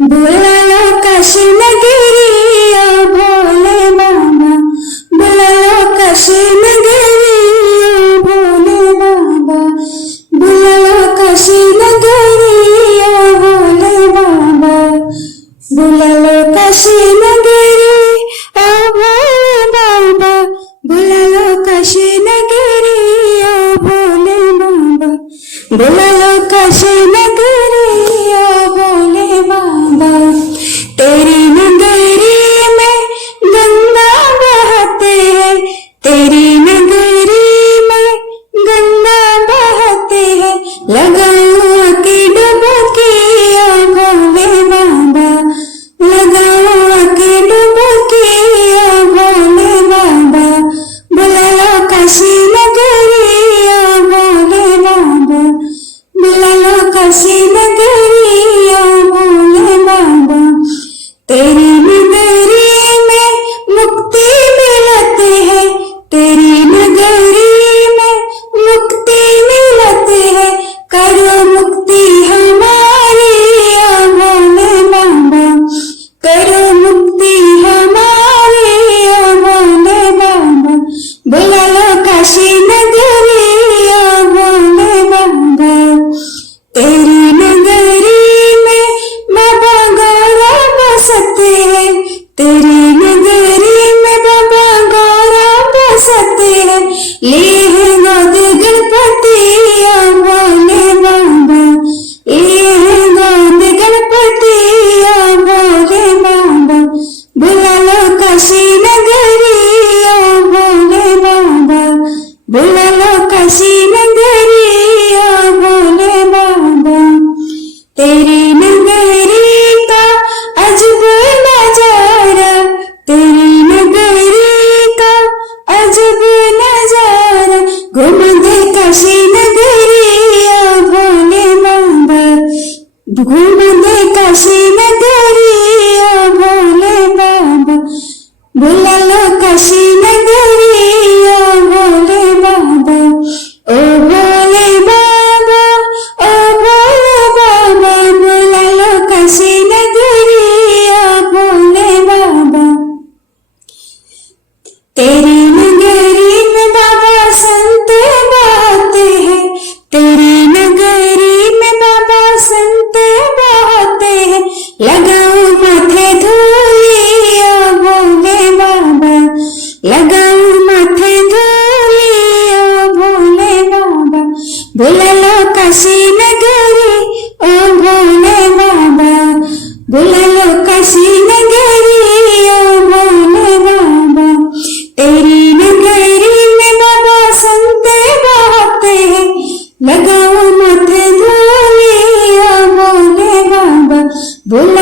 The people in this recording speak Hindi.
बुलालो काशी नगरी ओ भोले बाबा, बुलालो काशी नगरी ओ भोले बाबा, बुलालो काशी नगरी ओ भोले बाबा, बुलालो काशी नगरी ओ भोले बाबा, बुलालो काशी नगरी ओ भोले बाबा, बुलालो काशी नगरी ओ भोले बाबा। तेरी नगरी में गंगा बहते है, तेरी नगरी में गंगा बहते है, लगाओ की डुबकी ओ भोले बाबा, लगाओ की डुबकी ओ भोले बाबा, बुलालो काशी नगरी ओ भोले बाबा, बुलालो काशी नगरी ओ भोले बाबा। तेरी नगरी में मुक्ति मिलती है, तेरी नगरी में मुक्ति मिलती है, करो मुक्ति हमारी ओ भोले बाबा, करो मुक्ति हमारी ओ भोले बाबा, बुलालो काशी नगरी ओ भोले बाबा। तेरी नगरी में बाबा गौरा बसते हैं, तेरी नगरी में बाबा गौरा बसते हैं, लेह गोद गणपति ओ भोले बाबा, लेह गोद गणपति ओ भोले बाबा, बुलालो काशी नगरी ओ भोले बाबा, बुलालो काशी नगरी ओ भोले बाबा। तेरी नगरी का अजब नजारा, तेरी नगरी का अजब नजारा, घूम दे काशी नगरी ओ भोले बाबा, घूम दे काशी नगरी ओ भोले बाबा, बुलालो काशी नगरी ओ भोले बाबा। ओ भोले बाबा, ओ भोले बाबा, बुलालो काशी नगरी ओ भोले बाबा। तेरी नगरी में बाबा संत बहते हैं, तेरी नगरी में बाबा संत बहते हैं, लगाओ माथे धूली ओ भोले बाबा, लगाओ माथे धूली ओ भोले बाबा, बुलालो काशी नगरी ओ भोले बाबा, बुलालो काशी नगरी ओ भोले बाबा। तेरी नगरी में बाबा संत बहते हैं, लगाओ माथे धूली ओ भोले बाबा, बुला